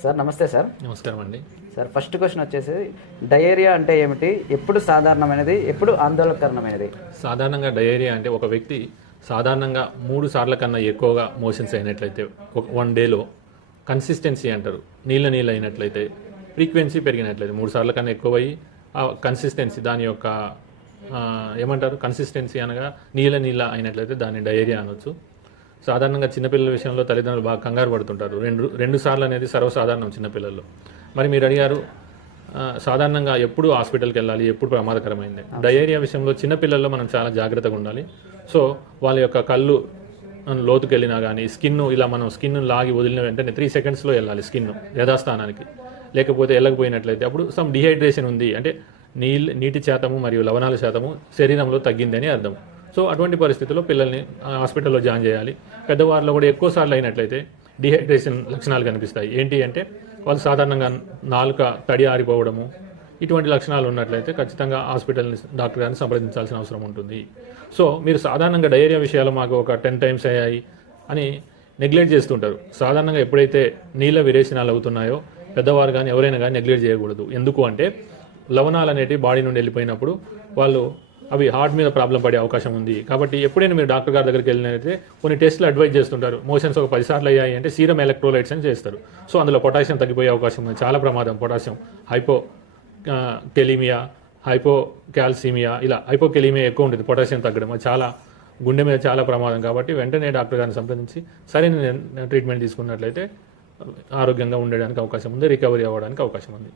Sir నమస్తే sir. నమస్కారం అండి. సార్ ఫస్ట్ క్వశ్చన్ వచ్చేసి డయేరియా అంటే ఏమిటి, ఎప్పుడు సాధారణమైనది, ఎప్పుడు ఆందోళనకరమైనది? సాధారణంగా డయేరియా అంటే ఒక వ్యక్తి సాధారణంగా 3 సార్ల కన్నా ఎక్కువగా మోషన్స్ అయినట్లయితే వన్ డేలో, కన్సిస్టెన్సీ అంటారు, నీళ్ళ అయినట్లయితే, ఫ్రీక్వెన్సీ పెరిగినట్లయితే 3 సార్ల కన్నా ఎక్కువ అయ్యి ఆ కన్సిస్టెన్సీ దాని యొక్క ఏమంటారు కన్సిస్టెన్సీ అనగా నీళ్ళ అయినట్లయితే దాన్ని డయేరియా అనొచ్చు. సాధారణంగా చిన్నపిల్లల విషయంలో తల్లిదండ్రులు బాగా కంగారు పడుతుంటారు. రెండు సార్లు అనేది సర్వసాధారణం చిన్నపిల్లల్లో. మరి మీరు అడిగారు సాధారణంగా ఎప్పుడు హాస్పిటల్కి వెళ్ళాలి, ఎప్పుడు ప్రమాదకరమైంది. డయేరియా విషయంలో చిన్నపిల్లల్లో మనం చాలా జాగ్రత్తగా ఉండాలి. సో వాళ్ళ యొక్క కళ్ళు లోతుకు వెళ్ళినా కానీ ఇలా మనం స్కిన్ లాగి వదిలిన వెంటనే 3 సెకండ్స్లో వెళ్ళాలి స్కిన్ యథాస్థానానికి. లేకపోతే వెళ్ళకపోయినట్లయితే అప్పుడు సమ్ డిహైడ్రేషన్ ఉంది అంటే నీటి శాతము మరియు లవణాల శాతము శరీరంలో తగ్గిందని అర్థం. సో అటువంటి పరిస్థితుల్లో పిల్లల్ని హాస్పిటల్లో జాయిన్ చేయాలి. పెద్దవారిలో కూడా ఎక్కువ సార్లు అయినట్లయితే డిహైడ్రేషన్ లక్షణాలు కనిపిస్తాయి. ఏంటి అంటే వాళ్ళు సాధారణంగా నాలుక తడి ఆరిపోవడము, ఇటువంటి లక్షణాలు ఉన్నట్లయితే ఖచ్చితంగా హాస్పిటల్ని డాక్టర్ గారిని సంప్రదించాల్సిన అవసరం ఉంటుంది. సో మీరు సాధారణంగా డయేరియా విషయాలు మాకు ఒక 10 టైమ్స్ అయ్యాయి అని నెగ్లెక్ట్ చేస్తుంటారు. సాధారణంగా ఎప్పుడైతే నీళ్ళ విరేచనాలు అవుతున్నాయో పెద్దవారు కానీ ఎవరైనా కానీ నెగ్లెక్ట్ చేయకూడదు. ఎందుకు అంటే లవణాలు అనేటివి బాడీ నుండి వెళ్ళిపోయినప్పుడు వాళ్ళు అవి హార్ట్ మీద ప్రాబ్లం పడే అవకాశం ఉంది. కాబట్టి ఎప్పుడైనా మీరు డాక్టర్ గారి దగ్గరికి వెళ్ళినట్లయితే కొన్ని టెస్టులు అడ్వైజ్ చేస్తుంటారు. మోషన్స్ ఒక 10 సార్లు అయ్యాయి అంటే సీరం ఎలక్ట్రోలైట్స్ అని చేస్తారు. సో అందులో పొటాషియం తగ్గిపోయే అవకాశం ఉంది, చాలా ప్రమాదం. పొటాషియం హైపోకెలీమియా, హైపోకాల్సిమియా, ఇలా హైపోకెలీమియా ఎక్కువ ఉంటుంది, పొటాషియం తగ్గడం అది చాలా గుండె మీద చాలా ప్రమాదం. కాబట్టి వెంటనే డాక్టర్ గారిని సంప్రదించి సరైన ట్రీట్మెంట్ తీసుకున్నట్లయితే ఆరోగ్యంగా ఉండడానికి అవకాశం ఉంది, రికవరీ అవ్వడానికి అవకాశం ఉంది.